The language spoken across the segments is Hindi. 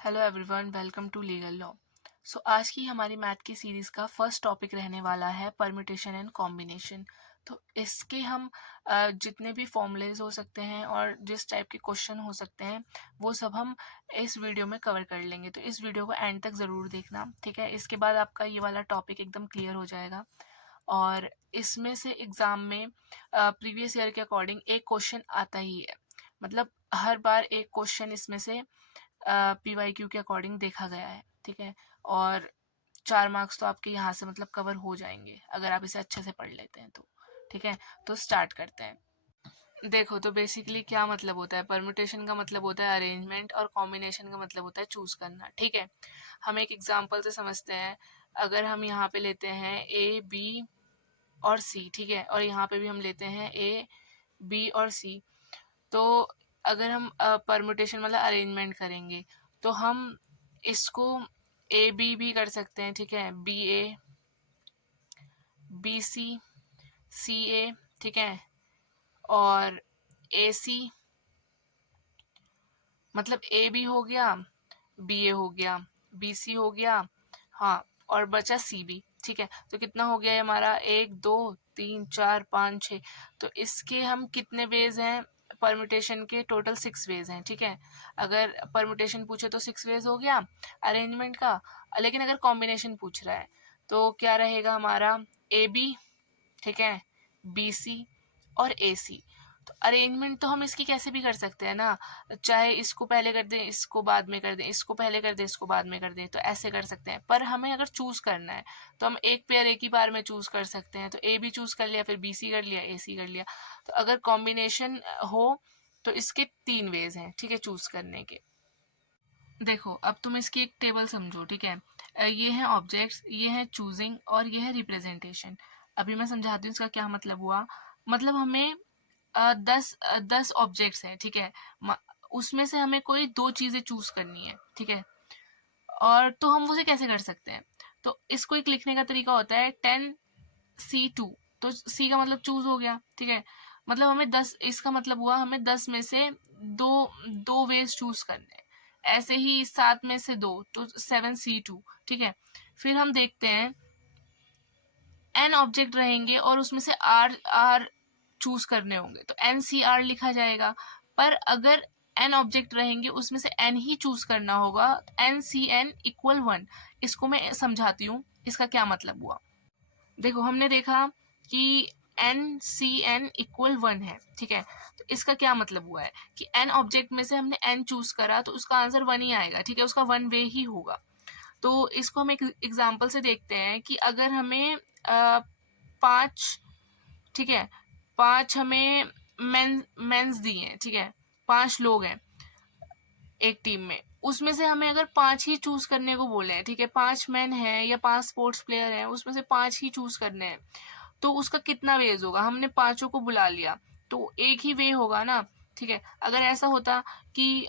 Hello everyone, welcome to legal law. So आज की हमारी मैथ की सीरीज़ का फर्स्ट टॉपिक रहने वाला है परम्यूटेशन एंड कॉम्बिनेशन। तो इसके हम जितने भी फॉर्मूलेज हो सकते हैं और जिस टाइप के क्वेश्चन हो सकते हैं वो सब हम इस वीडियो में कवर कर लेंगे। तो इस वीडियो को एंड तक ज़रूर देखना, ठीक है। इसके बाद आपका ये वाला टॉपिक एकदम क्लियर हो जाएगा और इसमें से एग्ज़ाम में प्रीवियस ईयर के अकॉर्डिंग एक क्वेश्चन आता ही है। मतलब हर बार एक क्वेश्चन इसमें से PYQ के अकॉर्डिंग देखा गया है, ठीक है। और 4 मार्क्स तो आपके यहाँ से मतलब कवर हो जाएंगे अगर आप इसे अच्छे से पढ़ लेते हैं तो, ठीक है। तो स्टार्ट करते हैं। देखो, तो बेसिकली क्या मतलब होता है, परम्यूटेशन का मतलब होता है अरेंजमेंट और कॉम्बिनेशन का मतलब होता है चूज करना, ठीक है। हम एक एग्जांपल से समझते हैं। अगर हम यहाँ पे लेते हैं A, B और C, ठीक है, और यहाँ पे भी हम लेते हैं A, B और C। तो अगर हम परम्यूटेशन मतलब अरेंजमेंट करेंगे तो हम इसको AB भी कर सकते हैं, ठीक है, BA, BC, CA, ठीक है, और AC, मतलब AB हो गया, BA हो गया, BC हो गया, हाँ, और बचा CB, ठीक है। तो कितना हो गया हमारा, 1 2 3 4 5 6। तो इसके हम कितने वेज हैं परम्यूटेशन के, टोटल 6 वेज हैं, ठीक है। अगर परम्यूटेशन पूछे तो 6 वेज हो गया अरेंजमेंट का। लेकिन अगर कॉम्बिनेशन पूछ रहा है तो क्या रहेगा हमारा, AB, ठीक है, BC और AC। तो अरेंजमेंट तो हम इसकी कैसे भी कर सकते हैं ना, चाहे इसको पहले कर दें, इसको बाद में कर दें, इसको पहले कर दें, इसको बाद में कर दें, तो ऐसे कर सकते हैं। पर हमें अगर चूज करना है तो हम एक पेयर एक ही बार में चूज कर सकते हैं। तो ए भी चूज कर लिया, फिर BC कर लिया, AC कर लिया। तो अगर कॉम्बिनेशन हो तो इसके 3 वेज हैं, ठीक है, चूज करने के। देखो, अब तुम इसकी एक टेबल समझो, ठीक है। ये है ऑब्जेक्ट्स, ये है चूजिंग और ये है रिप्रेजेंटेशन। अभी मैं समझाती हूँ इसका क्या मतलब हुआ। मतलब हमें 10 ऑब्जेक्ट्स हैं, ठीक है। उसमें से हमें कोई 2 चीजें चूज करनी है, ठीक है। और तो हम उसे कैसे कर सकते हैं, तो इसको एक लिखने का तरीका होता है 10C2। तो C का मतलब चूज हो गया, ठीक है। मतलब हमें 10, इसका मतलब हुआ हमें 10 में से दो दो वेज चूज करने हैं। ऐसे ही 7 में से 2 तो 7C2, ठीक है। फिर हम देखते हैं n ऑब्जेक्ट रहेंगे और उसमें से R चूज करने होंगे तो NCR लिखा जाएगा। पर अगर n ऑब्जेक्ट रहेंगे उसमें से n ही चूज करना होगा, NCN इक्वल 1। इसको मैं समझाती हूँ इसका क्या मतलब हुआ। देखो, हमने देखा कि NCN इक्वल 1 है, ठीक है। तो इसका क्या मतलब हुआ है कि n ऑब्जेक्ट में से हमने n चूज करा तो उसका आंसर 1 ही आएगा, ठीक है, उसका 1 वे ही होगा। तो इसको हम एक एग्जाम्पल से देखते हैं कि अगर हमें 5, ठीक है, 5 हमें मेंस दिए हैं, ठीक है, 5 लोग हैं एक टीम में। उसमें से हमें अगर 5 ही चूज करने को बोले हैं, ठीक है, 5 मेन है या 5 स्पोर्ट्स प्लेयर हैं, उसमें से 5 ही चूज करने हैं, तो उसका कितना वेज होगा। हमने पांचों को बुला लिया तो एक ही वे होगा ना, ठीक है। अगर ऐसा होता कि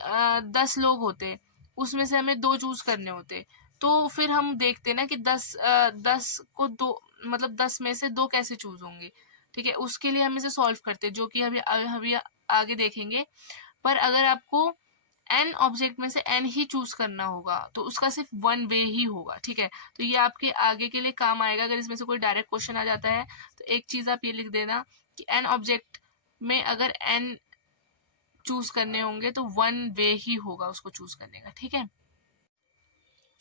10 लोग होते, उसमें से हमें 2 चूज करने होते, तो फिर हम देखते ना कि 10 को 2, मतलब 10 में से 2 कैसे चूज होंगे, ठीक है। उसके लिए हम इसे सॉल्व करते, जो कि अभी अभी आगे देखेंगे। पर अगर आपको n ऑब्जेक्ट में से n ही चूज करना होगा तो उसका सिर्फ 1 वे ही होगा, ठीक है। तो ये आपके आगे के लिए काम आएगा अगर इसमें से कोई डायरेक्ट क्वेश्चन आ जाता है। तो एक चीज आप ये लिख देना कि n ऑब्जेक्ट में अगर n चूज करने होंगे तो 1 वे ही होगा उसको चूज करने का, ठीक है।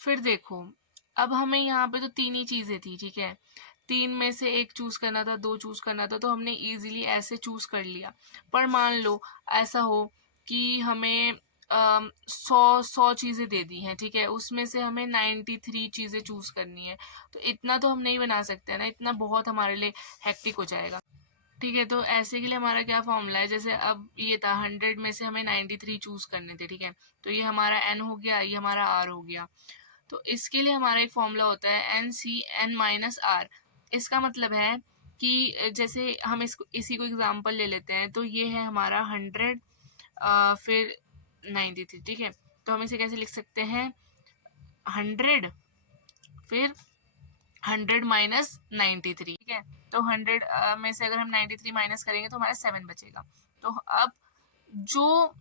फिर देखो, अब हमें यहाँ पे तो 3 ही चीजें थी, ठीक है। 3 में से एक चूज करना था, 2 चूज करना था, तो हमने इजीली ऐसे चूज कर लिया। पर मान लो ऐसा हो कि हमें 100 चीजें दे दी हैं, ठीक है, उसमें से हमें 93 चीजें चूज करनी है। तो इतना तो हम नहीं बना सकते ना, इतना बहुत हमारे लिए हेक्टिक हो जाएगा, ठीक है। तो ऐसे के लिए हमारा क्या फॉर्मूला है, जैसे अब ये था 100 में से हमें 93 चूज करने थे, ठीक है। तो ये हमारा n हो गया, ये हमारा r हो गया। तो इसके लिए हमारा एक फॉर्मूला होता है NCN-R। इसका मतलब है कि जैसे हम इसको इसी को एग्जांपल ले लेते हैं, तो ये है हमारा 100 फिर 93, ठीक है। तो हम इसे कैसे लिख सकते हैं, 100 फिर 100 माइनस 93, ठीक है। तो 100 में से अगर हम 93 माइनस करेंगे तो हमारा 7 बचेगा। तो अब जो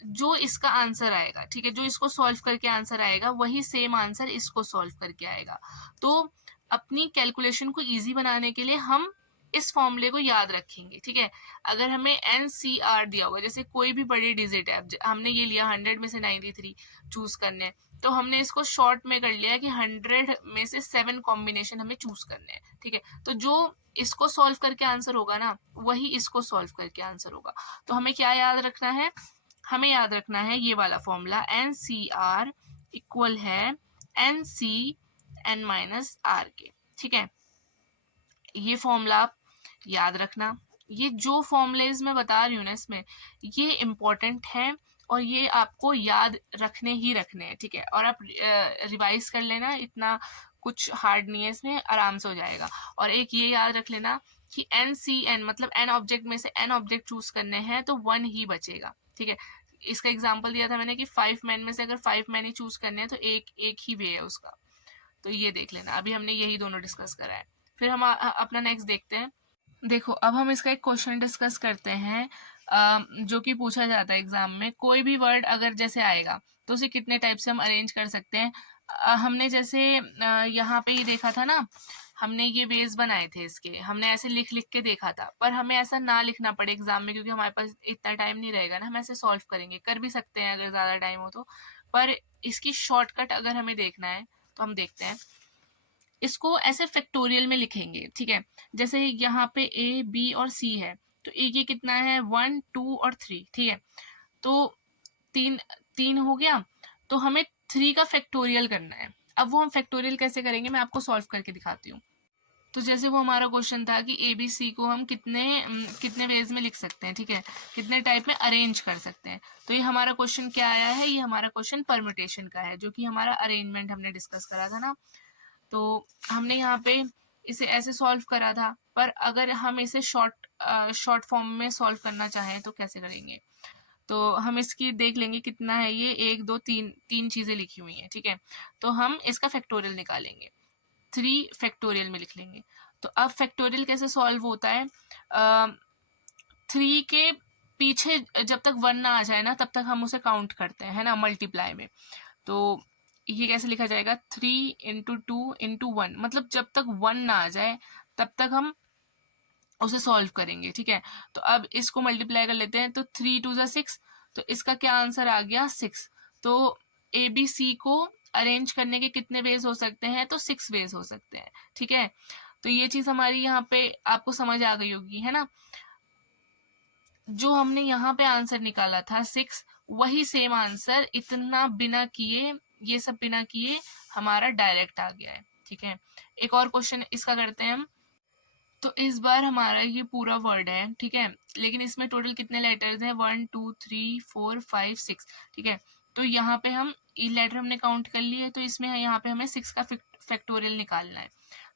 जो इसका आंसर आएगा, ठीक है, जो इसको सॉल्व करके आंसर आएगा वही सेम आंसर इसको सॉल्व करके आएगा। तो अपनी कैलकुलेशन को इजी बनाने के लिए हम इस फॉर्मूले को याद रखेंगे, ठीक है। अगर हमें NCR दिया होगा, जैसे कोई भी बड़ी डिजिट है, हमने ये लिया 100 में से 93 चूज करने हैं, तो हमने इसको शॉर्ट में कर लिया कि 100 में से 7 कॉम्बिनेशन हमें चूज करने हैं, ठीक है। तो जो इसको सॉल्व करके आंसर होगा ना, वही इसको सॉल्व करके आंसर होगा। तो हमें क्या याद रखना है, हमें याद रखना है ये वाला फॉर्मूला, NCR इक्वल है NC(n-r) के, ठीक है। ये फॉर्मूला आप याद रखना। ये जो फॉर्मूलेज मैं बता रही हूँ ना इसमें, ये इम्पोर्टेंट है और ये आपको याद रखने ही रखने हैं, ठीक है। और आप रिवाइज कर लेना, इतना कुछ हार्ड नहीं है इसमें, आराम से हो जाएगा। और एक ये याद रख लेना कि NCN मतलब n ऑब्जेक्ट में से n ऑब्जेक्ट चूज करने हैं तो 1 ही बचेगा, ठीक है। इसका एग्जांपल दिया था मैंने कि 5 मैन में से अगर 5 मैन ही चूज करने हैं तो एक ही वे है उसका। तो ये देख लेना, अभी हमने यही दोनों डिस्कस करा है। फिर हम अपना नेक्स्ट देखते हैं। देखो अब हम इसका एक क्वेश्चन डिस्कस करते हैं, जो कि पूछा जाता है एग्जाम में। कोई भी वर्ड अगर जैसे आएगा तो उसे कितने टाइप से हम अरेंज कर सकते हैं। हमने जैसे यहाँ पे ही देखा था ना, हमने ये वेज बनाए थे इसके, हमने ऐसे लिख लिख के देखा था, पर हमें ऐसा ना लिखना पड़े एग्जाम में, क्योंकि हमारे पास इतना टाइम नहीं रहेगा ना। हम ऐसे सॉल्व करेंगे, कर भी सकते हैं अगर ज़्यादा टाइम हो तो, पर इसकी शॉर्टकट अगर हमें देखना है तो हम देखते हैं। इसको ऐसे फैक्टोरियल में लिखेंगे, ठीक है। जैसे यहाँ पे A, B और C है, तो A की कितना है 1, 2 और 3, ठीक है। तो तीन हो गया, तो हमें 3 का फैक्टोरियल करना है। अब वो हम फैक्टोरियल कैसे करेंगे मैं आपको सॉल्व करके दिखाती हूँ। तो जैसे वो हमारा क्वेश्चन था कि ABC को हम कितने वेज में लिख सकते हैं, ठीक है, कितने टाइप में अरेंज कर सकते हैं। तो ये हमारा क्वेश्चन क्या आया है, ये हमारा क्वेश्चन परम्यूटेशन का है, जो कि हमारा अरेंजमेंट हमने डिस्कस करा था ना। तो हमने यहाँ पे इसे ऐसे सॉल्व करा था, पर अगर हम इसे शॉर्ट फॉर्म में सॉल्व करना चाहें तो कैसे करेंगे। तो हम इसकी देख लेंगे कितना है ये, 1 2 तीन चीज़ें लिखी हुई हैं, ठीक है। तो हम इसका फैक्टोरियल निकालेंगे, 3 फैक्टोरियल में लिख लेंगे। तो अब फैक्टोरियल कैसे सॉल्व होता है, 3 के पीछे जब तक 1 ना आ जाए ना, तब तक हम उसे काउंट करते हैं, है ना, मल्टीप्लाई में। तो ये कैसे लिखा जाएगा, 3 इंटू 2 इंटू 1, मतलब जब तक 1 ना आ जाए तब तक हम उसे सॉल्व करेंगे, ठीक है। तो अब इसको मल्टीप्लाई कर लेते हैं, तो 3 2 6, तो इसका क्या आंसर आ गया 6। तो ABC को अरेंज करने के कितने वेज हो सकते हैं, तो 6 वेज हो सकते हैं, ठीक है। तो ये चीज हमारी यहाँ पे आपको समझ आ गई होगी, है ना। जो हमने यहाँ पे आंसर निकाला था 6, वही सेम आंसर इतना बिना किए, ये सब बिना किए हमारा डायरेक्ट आ गया है, ठीक है। एक और क्वेश्चन इसका करते हैं हम। तो इस बार हमारा ये पूरा वर्ड है, ठीक है, लेकिन इसमें टोटल कितने लेटर्स हैं, 1 2 3 4 5 6, ठीक है। तो यहाँ पे हम ये लेटर हमने काउंट कर लिए, तो इसमें यहाँ पे हमें 6 का फैक्टोरियल निकालना है।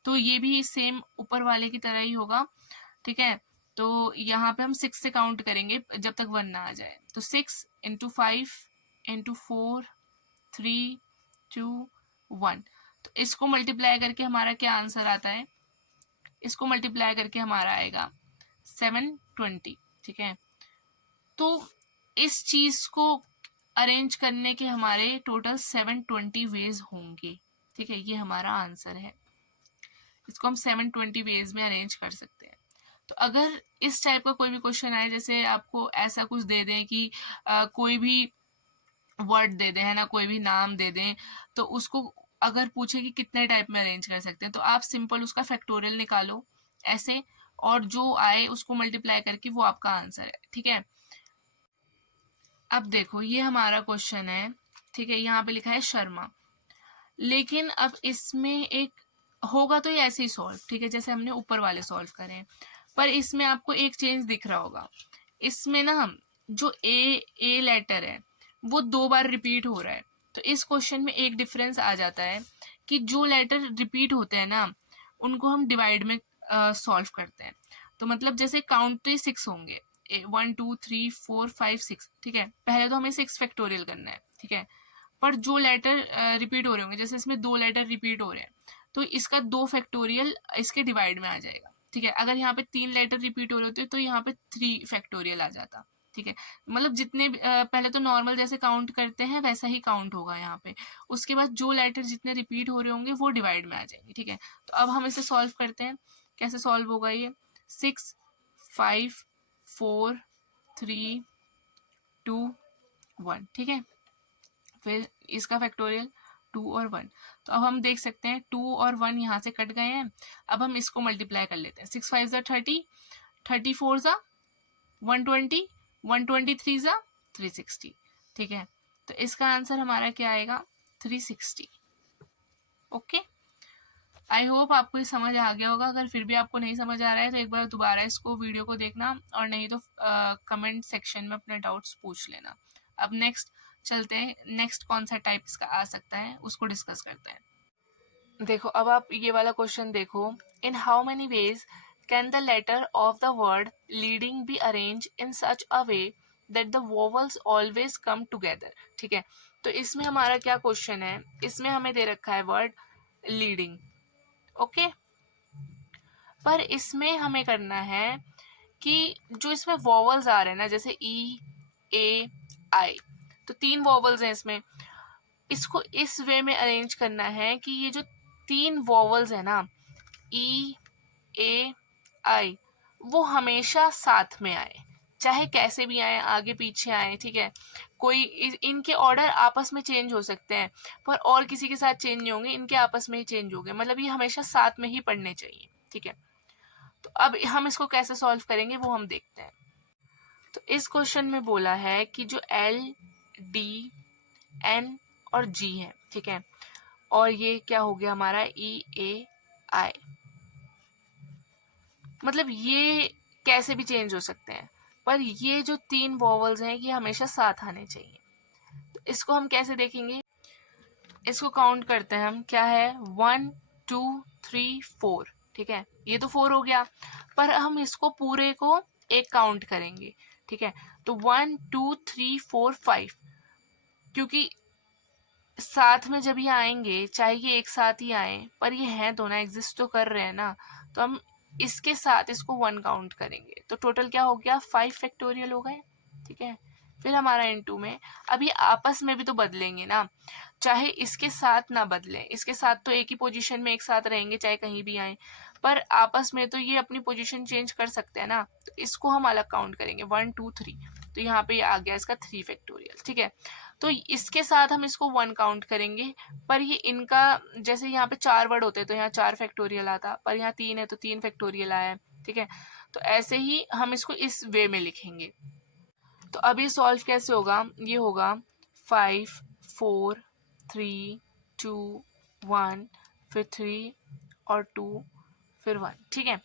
तो ये भी सेम ऊपर वाले की तरह ही होगा, ठीक है। तो यहाँ पे हम 6 से काउंट करेंगे जब तक 1 ना आ जाए। तो 6 इंटू 5 इंटू 4 3 2 1। तो इसको मल्टीप्लाई करके हमारा क्या आंसर आता है, इसको मल्टीप्लाई करके हमारा आएगा 720, ठीक है। तो इस चीज को अरेंज करने के हमारे टोटल 720 वेज होंगे, ठीक है। ये हमारा आंसर है, इसको हम 720 वेज में अरेंज कर सकते हैं। तो अगर इस टाइप का कोई भी क्वेश्चन आए, जैसे आपको ऐसा कुछ दे दें कि कोई भी वर्ड दे दें, है ना, कोई भी नाम दे दें, तो उसको अगर पूछे कि कितने टाइप में अरेंज कर सकते हैं, तो आप सिंपल उसका फैक्टोरियल निकालो ऐसे, और जो आए उसको मल्टीप्लाई करके वो आपका आंसर है, ठीक है। अब देखो ये हमारा क्वेश्चन है, ठीक है, यहाँ पे लिखा है शर्मा, लेकिन अब इसमें एक होगा तो ये ऐसे ही सॉल्व, ठीक है, जैसे हमने ऊपर वाले सॉल्व करे हैं, पर इसमें आपको एक चेंज दिख रहा होगा। इसमें ना जो ए लेटर है वो 2 बार रिपीट हो रहा है। तो इस क्वेश्चन में एक डिफरेंस आ जाता है कि जो लेटर रिपीट होते हैं ना, उनको हम डिवाइड में सॉल्व करते हैं। तो मतलब जैसे काउंट तो ये 6 होंगे, 1 2 3 4 5 6, ठीक है। पहले तो हमें 6 फैक्टोरियल करना है, ठीक है। पर जो लेटर रिपीट हो रहे होंगे, जैसे इसमें 2 लेटर रिपीट हो रहे हैं, तो इसका 2 फैक्टोरियल इसके डिवाइड में आ जाएगा, ठीक है। अगर यहाँ पे 3 लेटर रिपीट हो रहे होते तो यहाँ पे 3 फैक्टोरियल आ जाता, ठीक है, मतलब जितने पहले तो नॉर्मल जैसे काउंट करते हैं वैसा ही काउंट होगा यहाँ पे, उसके बाद जो लेटर जितने रिपीट हो रहे होंगे वो डिवाइड में आ जाएंगे। ठीक है, तो अब हम इसे सॉल्व करते हैं। कैसे सॉल्व होगा ये? 6 5 4 3 2 1। ठीक है, फिर इसका फैक्टोरियल 2 और 1। तो अब हम देख सकते हैं 2 और 1 यहाँ से कट गए हैं। अब हम इसको मल्टीप्लाई कर लेते हैं। 6 5 ज़ा 30, 34 ज़ा 120, 123 ज़ा 360। ठीक है, तो इसका आंसर हमारा क्या आएगा? 360। ओके, आई होप आपको ये समझ आ गया होगा। अगर फिर भी आपको नहीं समझ आ रहा है तो एक बार दोबारा इसको वीडियो को देखना, और नहीं तो कमेंट सेक्शन में अपने डाउट्स पूछ लेना। अब नेक्स्ट चलते हैं, नेक्स्ट कौन सा टाइप इसका आ सकता है उसको डिस्कस करते हैं। देखो, अब आप ये वाला क्वेश्चन देखो। In how many ways can the letter of the word leading be arrange in such a way that the vowels always come together. ठीक है, तो इसमें हमारा क्या क्वेश्चन है? इसमें हमें दे रखा है वर्ड लीडिंग। ओके, पर इसमें हमें करना है कि जो इसमें वॉवल्स आ रहे हैं ना, जैसे ई ए आई, तो 3 वॉवल्स हैं इसमें, इसको इस वे में अरेंज करना है कि ये जो 3 वॉवल्स है ना, ई ए आई, वो हमेशा साथ में आए, चाहे कैसे भी आए, आगे पीछे आए। ठीक है, कोई इनके ऑर्डर आपस में चेंज हो सकते हैं, पर और किसी के साथ चेंज नहीं होंगे, इनके आपस में ही चेंज होंगे, मतलब ये हमेशा साथ में ही पढ़ने चाहिए। ठीक है, तो अब हम इसको कैसे सॉल्व करेंगे वो हम देखते हैं। तो इस क्वेश्चन में बोला है कि जो एल डी एन और जी है, ठीक है, और ये क्या हो गया हमारा ई ए आई, मतलब ये कैसे भी चेंज हो सकते हैं, पर ये जो 3 वॉवल्स हैं ये हमेशा साथ आने चाहिए। तो इसको हम कैसे देखेंगे? इसको काउंट करते हैं हम। क्या है? 1 2 3 4। ठीक है, ये तो 4 हो गया, पर हम इसको पूरे को एक काउंट करेंगे। ठीक है, तो 1 2 3 4 5, क्योंकि साथ में जब ये आएंगे, चाहे ये एक साथ ही आए, पर ये हैं दोनों, एग्जिस्ट तो कर रहे हैं ना, तो हम इसके साथ इसको 1 काउंट करेंगे। तो टोटल क्या हो गया? 5 फैक्टोरियल हो गए। ठीक है, फिर हमारा इनटू में, अब ये आपस में भी तो बदलेंगे ना, चाहे इसके साथ ना बदले, इसके साथ तो एक ही पोजीशन में एक साथ रहेंगे चाहे कहीं भी आए, पर आपस में तो ये अपनी पोजीशन चेंज कर सकते हैं ना, तो इसको हम अलग काउंट करेंगे 1 2 3। तो यहाँ पे ये आ गया इसका 3 फैक्टोरियल। ठीक है, तो इसके साथ हम इसको 1 काउंट करेंगे, पर ये इनका, जैसे यहाँ पे 4 वर्ड होते तो यहाँ 4 फैक्टोरियल आता, पर यहाँ 3 है तो 3 फैक्टोरियल आया है। ठीक है, तो ऐसे ही हम इसको इस वे में लिखेंगे। तो अब ये सॉल्व कैसे होगा? ये होगा 5 4 3 2 1, फिर 3 और 2, फिर 1। ठीक है,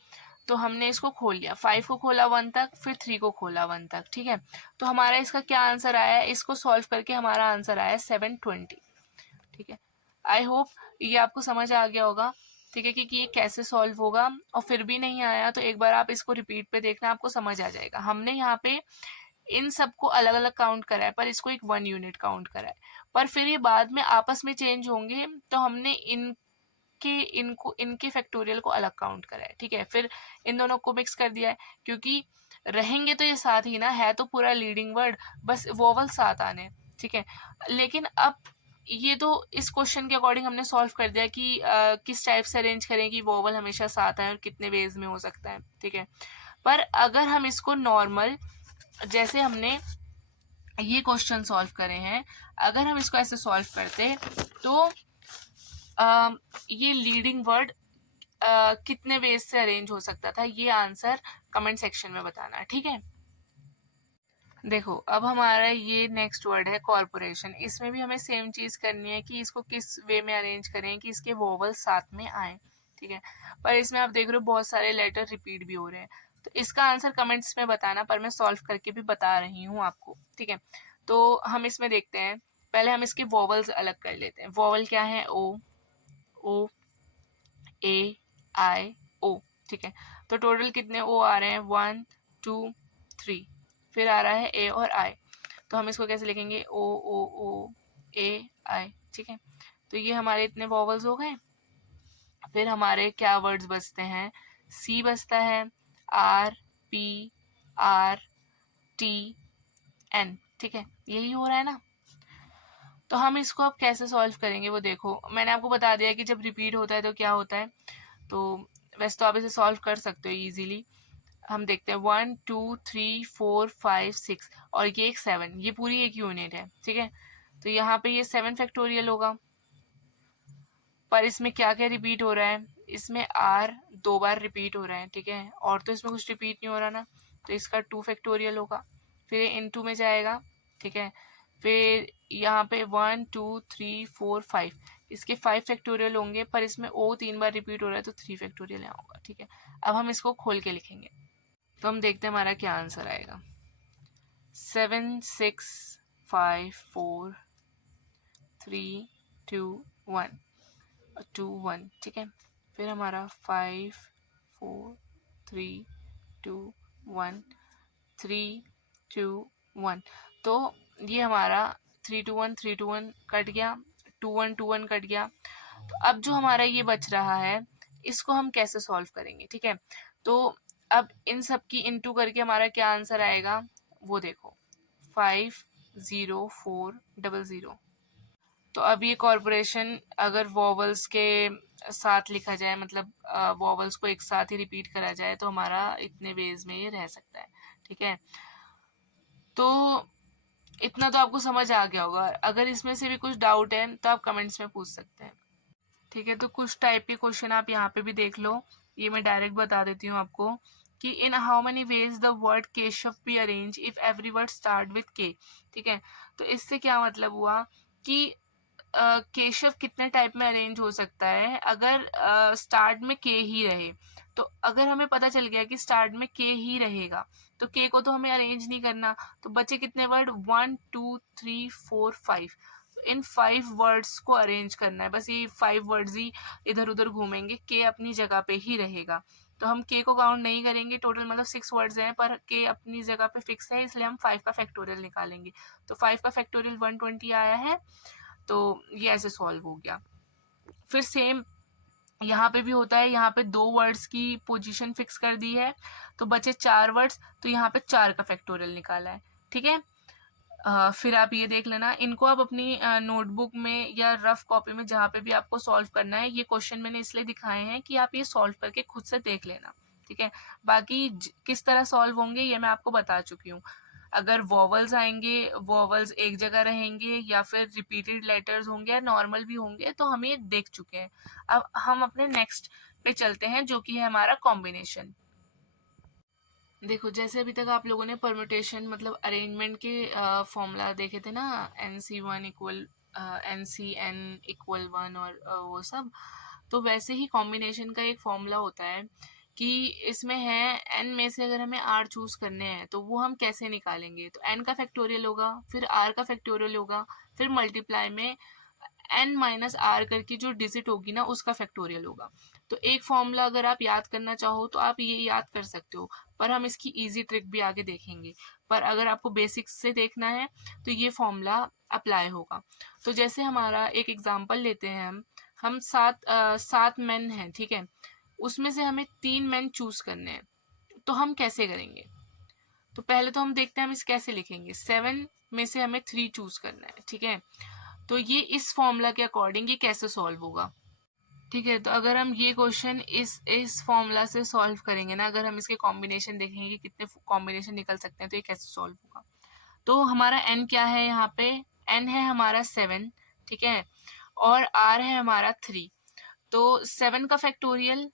तो हमने इसको खोल लिया, 5 को खोला 1 तक, फिर 3 को खोला 1 तक। ठीक है, तो हमारा इसका क्या आंसर आया है? इसको सॉल्व करके हमारा आंसर आया 720। ठीक है, आई होप ये आपको समझ आ गया होगा। ठीक है, कि ये कैसे सॉल्व होगा, और फिर भी नहीं आया तो एक बार आप इसको रिपीट पे देखना, आपको समझ आ जाएगा। हमने यहाँ पे इन सबको अलग अलग काउंट करा है, पर इसको एक 1 यूनिट काउंट करा है, पर फिर ये बाद में आपस में चेंज होंगे, तो हमने इनके फैक्टोरियल को अलग काउंट करा है। ठीक है, फिर इन दोनों को मिक्स कर दिया है, क्योंकि रहेंगे तो ये साथ ही ना, है तो पूरा लीडिंग वर्ड, बस वोवल साथ आने। ठीक है, लेकिन अब ये तो इस क्वेश्चन के अकॉर्डिंग हमने सॉल्व कर दिया कि किस टाइप से अरेंज करें कि वोवल हमेशा साथ आए और कितने वेज में हो सकता है। ठीक है, पर अगर हम इसको नॉर्मल, जैसे हमने ये क्वेश्चन सॉल्व करे हैं, अगर हम इसको ऐसे सॉल्व करते तो ये लीडिंग वर्ड कितने वेज से अरेंज हो सकता था, ये आंसर कमेंट सेक्शन में बताना। ठीक है, देखो अब हमारा ये नेक्स्ट वर्ड है कॉर्पोरेशन। इसमें भी हमें सेम चीज करनी है कि इसको किस वे में अरेंज करें कि इसके वोवल साथ में आए। ठीक है, पर इसमें आप देख रहे हो बहुत सारे लेटर रिपीट भी हो रहे हैं, तो इसका आंसर कमेंट्स में बताना, पर मैं सॉल्व करके भी बता रही हूँ आपको। ठीक है, तो हम इसमें देखते हैं, पहले हम इसके वोवल्स अलग कर लेते हैं। वोवल क्या है? ओ, ओ, ए, आई, ओ। ठीक है, तो टोटल कितने ओ आ रहे हैं? 1 2 3, फिर आ रहा है ए और आई, तो हम इसको कैसे लिखेंगे? ओ ओ ओ ए आई। ठीक है, तो ये हमारे इतने वॉवल्स हो गए। फिर हमारे क्या वर्ड्स बचते हैं? सी बचता है, R, P, R, T, n, ठीक है, यही हो रहा है ना। तो हम इसको अब कैसे सॉल्व करेंगे वो देखो, मैंने आपको बता दिया कि जब रिपीट होता है तो क्या होता है। तो वैसे तो आप इसे सॉल्व कर सकते हो इजीली। हम देखते हैं 1 2 3 4 5 6 और ये एक 7, ये पूरी एक यूनिट है, ठीक है। तो यहाँ पे ये 7 फैक्टोरियल होगा, पर इसमें क्या क्या रिपीट हो रहा है, इसमें r 2 बार रिपीट हो रहा है, ठीक है, और तो इसमें कुछ रिपीट नहीं हो रहा ना, तो इसका 2 फैक्टोरियल होगा, फिर ये इनटू में जाएगा, ठीक है। फिर यहाँ पे 1 2 3 4 5, इसके 5 फैक्टोरियल होंगे, पर इसमें o 3 बार रिपीट हो रहा है तो 3 फैक्टोरियल यहाँ होगा, ठीक है। अब हम इसको खोल के लिखेंगे, तो हम देखते हैं हमारा क्या आंसर आएगा। 7 6 5 4 3 2 1 ठीक है। फिर हमारा 5 4 3 2 1 3 2 1, तो ये हमारा 3 2 1 कट गया, 2 1 कट गया। तो अब जो हमारा ये बच रहा है, इसको हम कैसे सॉल्व करेंगे, ठीक है। तो अब इन सब की इनटू करके हमारा क्या आंसर आएगा वो देखो, 5 0 4 0 0। तो अब ये कॉर्पोरेशन अगर वॉवल्स के साथ लिखा जाए, मतलब वॉवल्स को एक साथ ही रिपीट करा जाए, तो हमारा इतने वेज में ये रह सकता है, ठीक है। तो इतना तो आपको समझ आ गया होगा। अगर इसमें से भी कुछ डाउट है तो आप कमेंट्स में पूछ सकते हैं, ठीक है। तो कुछ टाइप के क्वेश्चन आप यहाँ पे भी देख लो, ये मैं डायरेक्ट बता देती हूँ आपको कि इन how many veg the word Keshav be arrange if every word start with के, ठीक है। तो इससे क्या मतलब हुआ कि केशव कितने टाइप में अरेंज हो सकता है अगर स्टार्ट में के ही रहे। तो अगर हमें पता चल गया कि स्टार्ट में के ही रहेगा, तो के को तो हमें अरेंज नहीं करना, तो बचे कितने वर्ड, 1 2 3 4 5। इन 5 वर्ड्स को अरेंज करना है, बस ये 5 वर्ड्स ही इधर उधर घूमेंगे, के अपनी जगह पे ही रहेगा। तो हम के को काउंट नहीं करेंगे, टोटल मतलब 6 वर्ड्स हैं, पर के अपनी जगह पे फिक्स है, इसलिए हम 5 का फैक्टोरियल निकालेंगे। तो 5 का फैक्टोरियल 120 आया है, तो ये ऐसे सॉल्व हो गया। फिर सेम यहाँ पे भी होता है, यहाँ पे 2 वर्ड्स की पोजीशन फिक्स कर दी है, तो बचे 4 वर्ड्स, तो यहाँ पे 4 का फैक्टोरियल निकाला है, ठीक है। फिर आप ये देख लेना, इनको आप अपनी नोटबुक में या रफ कॉपी में जहाँ पे भी आपको सॉल्व करना है, ये क्वेश्चन मैंने इसलिए दिखाए हैं कि आप ये सॉल्व करके खुद से देख लेना, ठीक है। बाकी किस तरह सॉल्व होंगे ये मैं आपको बता चुकी हूँ। अगर वॉवल्स आएंगे, वॉवल्स एक जगह रहेंगे, या फिर रिपीटेड लेटर्स होंगे या नॉर्मल भी होंगे, तो हम ये देख चुके हैं। अब हम अपने नेक्स्ट पे चलते हैं, जो कि है हमारा कॉम्बिनेशन। देखो, जैसे अभी तक आप लोगों ने परम्यूटेशन मतलब अरेंजमेंट के फॉर्मूला देखे थे ना, NC1 इक्वल NCN इक्वल 1 और वो सब, तो वैसे ही कॉम्बिनेशन का एक फॉर्मूला होता है कि इसमें है n में से अगर हमें r चूज करने हैं तो वो हम कैसे निकालेंगे। तो n का फैक्टोरियल होगा, फिर r का फैक्टोरियल होगा, फिर मल्टीप्लाई में n माइनस आर करके जो डिजिट होगी ना उसका फैक्टोरियल होगा। तो एक फॉर्मूला अगर आप याद करना चाहो तो आप ये याद कर सकते हो, पर हम इसकी इजी ट्रिक भी आगे देखेंगे। पर अगर आपको बेसिक्स से देखना है तो ये फॉर्मूला अप्लाई होगा। तो जैसे हमारा एक एग्जांपल लेते हैं, हम 7 मेन हैं, ठीक है, उसमें से हमें 3 मेन चूज करने हैं, तो हम कैसे करेंगे। तो पहले तो हम देखते हैं हम इस कैसे लिखेंगे। 7 में से हमें 3 चूज करना है, ठीक है। तो ये इस फॉर्मूला के अकॉर्डिंग ये कैसे सॉल्व होगा, ठीक है। तो अगर हम ये क्वेश्चन इस फॉर्मूला से सॉल्व करेंगे ना, अगर हम इसके कॉम्बिनेशन देखेंगे कि कितने कॉम्बिनेशन निकल सकते हैं, तो ये कैसे सॉल्व होगा। तो हमारा n क्या है, यहाँ पे n है हमारा 7, ठीक है, और r है हमारा 3। तो 7 का फैक्टोरियल,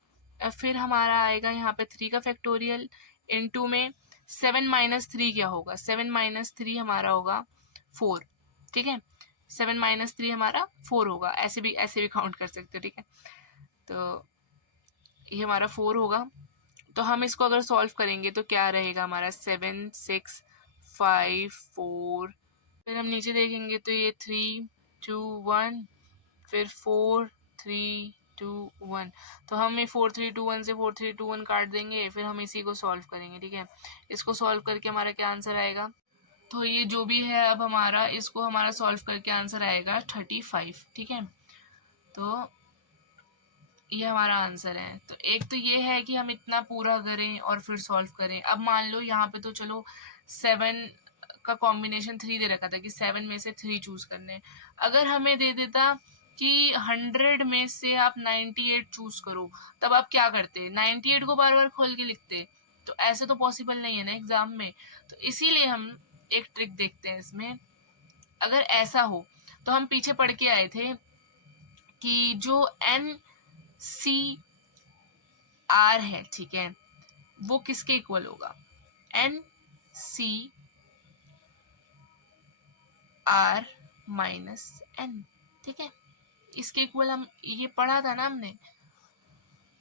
फिर हमारा आएगा यहाँ पे 3 का फैक्टोरियल, इनटू में 7 माइनस 3 क्या होगा, 7 माइनस 3 हमारा होगा 4, ठीक है। 7 माइनस 3 हमारा 4 होगा, ऐसे भी काउंट कर सकते हो, ठीक है। तो ये हमारा 4 होगा। तो हम इसको अगर सॉल्व करेंगे तो क्या रहेगा हमारा, 7 6 5 4, फिर हम नीचे देखेंगे तो ये 3 2 1, फिर 4 3 2 1। तो हम ये 4 3 2 1 से 4 3 2 1 काट देंगे, फिर हम इसी को सॉल्व करेंगे, ठीक है। इसको सॉल्व करके हमारा क्या आंसर आएगा, तो ये जो भी है अब हमारा, इसको हमारा सॉल्व करके आंसर आएगा 35, ठीक है। तो ये हमारा आंसर है। तो एक तो ये है कि हम इतना पूरा करें और फिर सॉल्व करें। अब मान लो यहाँ पे तो चलो 7 का कॉम्बिनेशन 3 दे रखा था कि 7 में से 3 चूज करने हैं। अगर हमें दे देता कि 100 में से आप 98 चूज करो, तब आप क्या करते? 98 को बार बार खोल के लिखते? तो ऐसे तो पॉसिबल नहीं है ना एग्जाम में। तो इसीलिए हम एक ट्रिक देखते हैं इसमें। अगर ऐसा हो तो हम पीछे पढ़ के आए थे कि जो NCR है, ठीक है, वो किसके इक्वल होगा? NCR माइनस N, ठीक है, इसके इक्वल हम ये पढ़ा था ना हमने।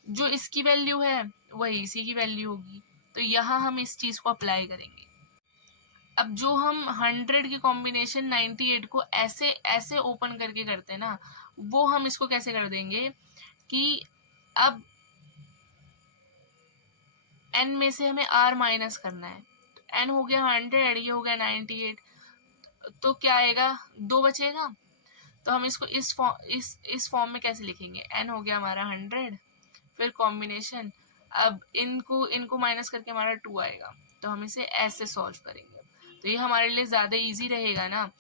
जो इसकी वैल्यू है वही इसी की वैल्यू होगी। तो यहाँ हम इस चीज को अप्लाई करेंगे। अब जो हम 100 के कॉम्बिनेशन 98 को ऐसे ऐसे ओपन करके करते हैं ना, वो हम इसको कैसे कर देंगे कि अब n में से हमें r माइनस करना है। तो n हो गया 100, ये हो गया 98, तो क्या आएगा? 2 बचेगा। तो हम इसको इस फॉर्म में कैसे लिखेंगे? n हो गया हमारा 100, फिर कॉम्बिनेशन, अब इनको माइनस करके हमारा 2 आएगा। तो हम इसे ऐसे सॉल्व करेंगे। तो ये हमारे लिए ज़्यादा इजी रहेगा ना।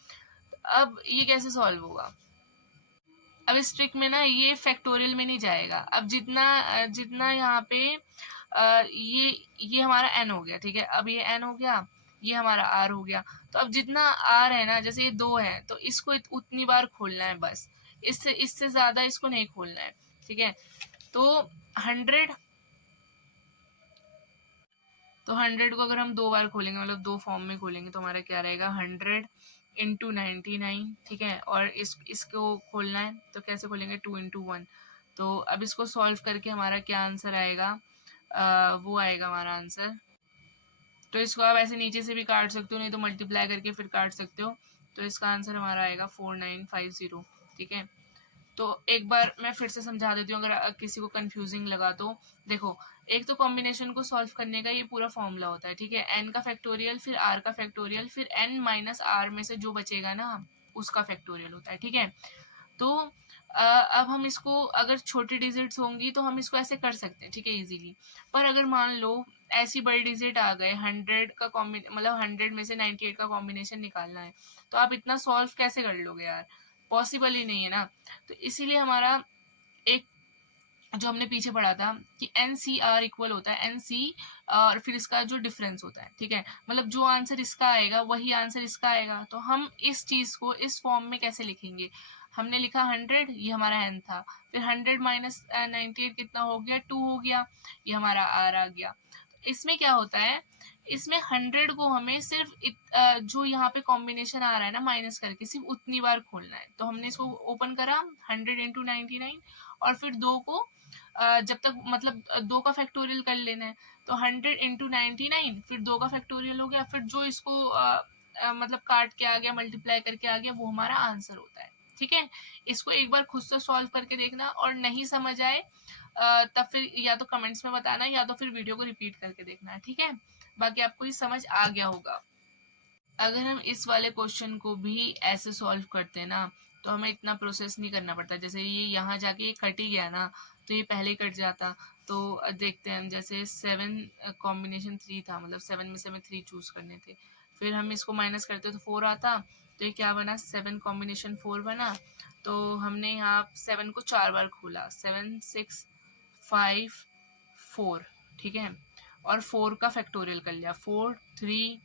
अब ये कैसे सॉल्व होगा? अब इस ट्रिक में ना ये फैक्टोरियल में नहीं जाएगा। अब जितना यहाँ पे ये हमारा n हो गया, ठीक है, अब ये n हो गया, ये हमारा r हो गया। तो अब जितना r है ना, जैसे ये 2 है तो इसको उतनी बार खोलना है बस, इससे ज़्यादा इसको नहीं खोलना है, ठीक है। तो 100 को अगर हम 2 बार खोलेंगे, मतलब 2 फॉर्म में खोलेंगे, तो हमारा क्या रहेगा? 100 इंटू 99, ठीक है। और इसको खोलना है तो कैसे खोलेंगे? 2 इंटू 1। तो अब इसको सॉल्व करके हमारा क्या आंसर आएगा? वो आएगा हमारा आंसर। तो इसको आप ऐसे नीचे से भी काट सकते हो, नहीं तो मल्टीप्लाई करके फिर काट सकते हो। तो इसका आंसर हमारा आएगा 4950, ठीक है। तो एक बार मैं फिर से समझा देती हूँ अगर किसी को कंफ्यूजिंग लगा तो। देखो, एक तो कॉम्बिनेशन को सॉल्व करने का ये पूरा फॉर्मूला होता है, ठीक है। n का फैक्टोरियल, फिर r का फैक्टोरियल, फिर n माइनस r में से जो बचेगा ना उसका फैक्टोरियल होता है, ठीक है। तो अब हम इसको, अगर छोटी डिजिट्स होंगी तो हम इसको ऐसे कर सकते हैं, ठीक है, इजीली। पर अगर मान लो ऐसी बड़ी डिजिट आ गए, 100 का मतलब 100 में से 98 का कॉम्बिनेशन निकालना है, तो आप इतना सॉल्व कैसे कर लोगे यार? पॉसिबल ही नहीं है ना। तो इसीलिए हमारा एक जो हमने पीछे पढ़ा था कि NCR इक्वल होता है NC और फिर इसका जो डिफरेंस होता है, ठीक है। मतलब जो आंसर इसका आएगा वही आंसर इसका आएगा। तो हम इस चीज को इस फॉर्म में कैसे लिखेंगे? हमने लिखा 100, ये हमारा n था, फिर 100 माइनस 98 कितना हो गया? 2 हो गया, ये हमारा r आ गया। इसमें क्या होता है? इसमें 100 को हमें सिर्फ जो यहाँ पे कॉम्बिनेशन आ रहा है ना माइनस करके, सिर्फ उतनी बार खोलना है। तो हमने इसको ओपन करा 100 इंटू 99, और फिर 2 को जब तक मतलब 2 का फैक्टोरियल कर लेना है। तो 100 इंटू 99, फिर 2 का फैक्टोरियल हो गया, फिर जो इसको मतलब काट के आ गया, मल्टीप्लाई करके आ गया, वो हमारा आंसर होता है, ठीक है। इसको एक बार खुद से सॉल्व करके देखना, और नहीं समझ आए तब फिर या तो कमेंट्स में बताना, या तो फिर वीडियो को रिपीट करके देखना, ठीक है। बाकी आपको ये समझ आ गया होगा। अगर हम इस वाले क्वेश्चन को भी ऐसे सॉल्व करते हैं ना, तो हमें इतना प्रोसेस नहीं करना पड़ता। जैसे ये यहाँ जाके ये कट ही गया ना, तो ये पहले ही कट जाता। तो देखते हैं हम, जैसे 7 कॉम्बिनेशन 3 था, मतलब 7 में से हमें 3 चूज करने थे। फिर हम इसको माइनस करते तो 4 आता। तो ये क्या बना? 7 कॉम्बिनेशन 4 बना। तो हमने यहाँ 7 को 4 बार खोला, 7 6 5 4, ठीक है। और 4 का फैक्टोरियल कर लिया, 4 3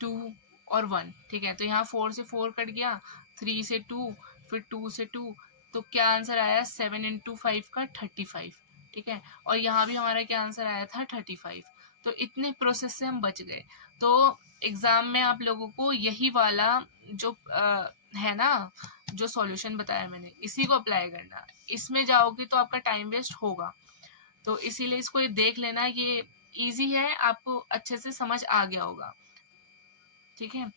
2 और 1, ठीक है। तो यहाँ 4 से 4 कट गया, 3 से 2, फिर 2 से 2। तो क्या आंसर आया? 7 इंटू 5 का 35, ठीक है। और यहाँ भी हमारा क्या आंसर आया था? 35। तो इतने प्रोसेस से हम बच गए। तो एग्जाम में आप लोगों को यही वाला जो है ना, जो सॉल्यूशन बताया मैंने, इसी को अप्लाई करना। इसमें जाओगे तो आपका टाइम वेस्ट होगा। तो इसीलिए इसको ये देख लेना, ये इजी है, आपको अच्छे से समझ आ गया होगा, ठीक है।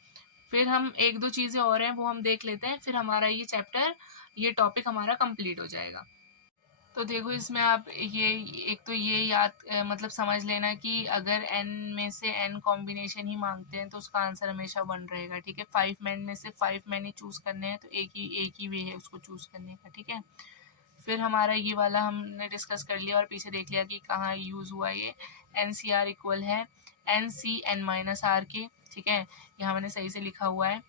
फिर हम एक दो चीजें और हैं वो हम देख लेते हैं, फिर हमारा ये चैप्टर, ये टॉपिक हमारा कंप्लीट हो जाएगा। तो देखो, इसमें आप ये एक तो ये याद मतलब समझ लेना कि अगर n में से n कॉम्बिनेशन ही मांगते हैं तो उसका आंसर हमेशा 1 रहेगा, ठीक है। 5 मैन में से 5 मैन ही चूज करने हैं, तो एक ही वे है उसको चूज करने का, ठीक है। फिर हमारा ये वाला हमने डिस्कस कर लिया और पीछे देख लिया कि कहाँ यूज हुआ ये। NCR इक्वल है NC n माइनस R के, ठीक है, यहाँ मैंने सही से लिखा हुआ है।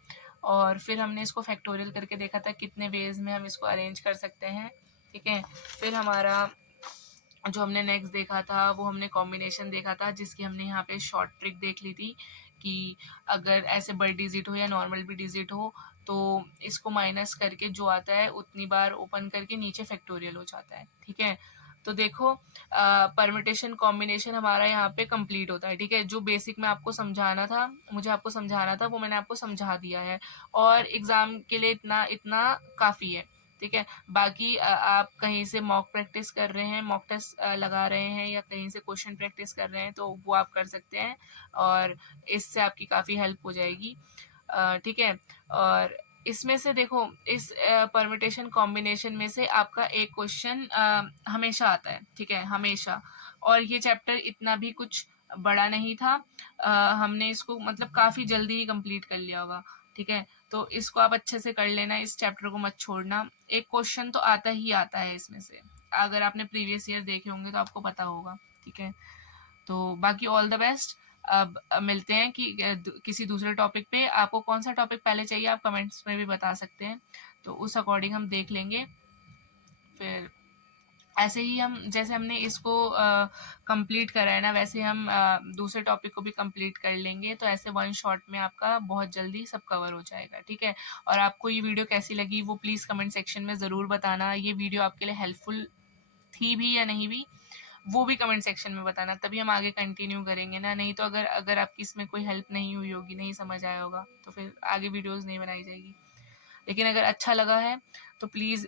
और फिर हमने इसको फैक्टोरियल करके देखा था कितने वेज में हम इसको अरेंज कर सकते हैं, ठीक है। फिर हमारा जो हमने नेक्स्ट देखा था वो हमने कॉम्बिनेशन देखा था, जिसकी हमने यहाँ पे शॉर्ट ट्रिक देख ली थी कि अगर ऐसे बड़े डिजिट हो या नॉर्मल भी डिजिट हो तो इसको माइनस करके जो आता है उतनी बार ओपन करके नीचे फैक्टोरियल हो जाता है, ठीक है। तो देखो परमिटेशन कॉम्बिनेशन हमारा यहाँ पे कंप्लीट होता है, ठीक है। जो बेसिक में आपको समझाना था, मुझे आपको समझाना था, वो मैंने आपको समझा दिया है और एग्ज़ाम के लिए इतना इतना काफ़ी है, ठीक है। बाकी आप कहीं से मॉक प्रैक्टिस कर रहे हैं, मॉक टेस्ट लगा रहे हैं या कहीं से क्वेश्चन प्रैक्टिस कर रहे हैं तो वो आप कर सकते हैं और इससे आपकी काफ़ी हेल्प हो जाएगी, ठीक है। और इसमें से देखो इस परमिटेशन कॉम्बिनेशन में से आपका एक क्वेश्चन हमेशा आता है, ठीक है, हमेशा। और ये चैप्टर इतना भी कुछ बड़ा नहीं था, हमने इसको मतलब काफ़ी जल्दी ही कंप्लीट कर लिया होगा, ठीक है। तो इसको आप अच्छे से कर लेना, इस चैप्टर को मत छोड़ना। एक क्वेश्चन तो आता ही आता है इसमें से, अगर आपने प्रीवियस ईयर देखे होंगे तो आपको पता होगा, ठीक है। तो बाकी ऑल द बेस्ट। अब मिलते हैं कि किसी दूसरे टॉपिक पे। आपको कौन सा टॉपिक पहले चाहिए आप कमेंट्स में भी बता सकते हैं, तो उस अकॉर्डिंग हम देख लेंगे। फिर ऐसे ही हम जैसे हमने इसको कंप्लीट करा है ना, वैसे हम दूसरे टॉपिक को भी कंप्लीट कर लेंगे, तो ऐसे वन शॉट में आपका बहुत जल्दी सब कवर हो जाएगा, ठीक है। और आपको ये वीडियो कैसी लगी वो प्लीज़ कमेंट सेक्शन में ज़रूर बताना। ये वीडियो आपके लिए हेल्पफुल थी भी या नहीं भी, वो भी कमेंट सेक्शन में बताना, तभी हम आगे कंटिन्यू करेंगे ना। नहीं तो अगर अगर आपकी इसमें कोई हेल्प नहीं हुई होगी, नहीं समझ आया होगा, तो फिर आगे वीडियोज़ नहीं बनाई जाएगी। लेकिन अगर अच्छा लगा है तो प्लीज़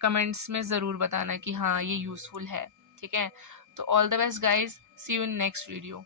कमेंट्स में ज़रूर बताना कि हाँ ये यूज़फुल है, ठीक है। तो all the best guys, see you in next video.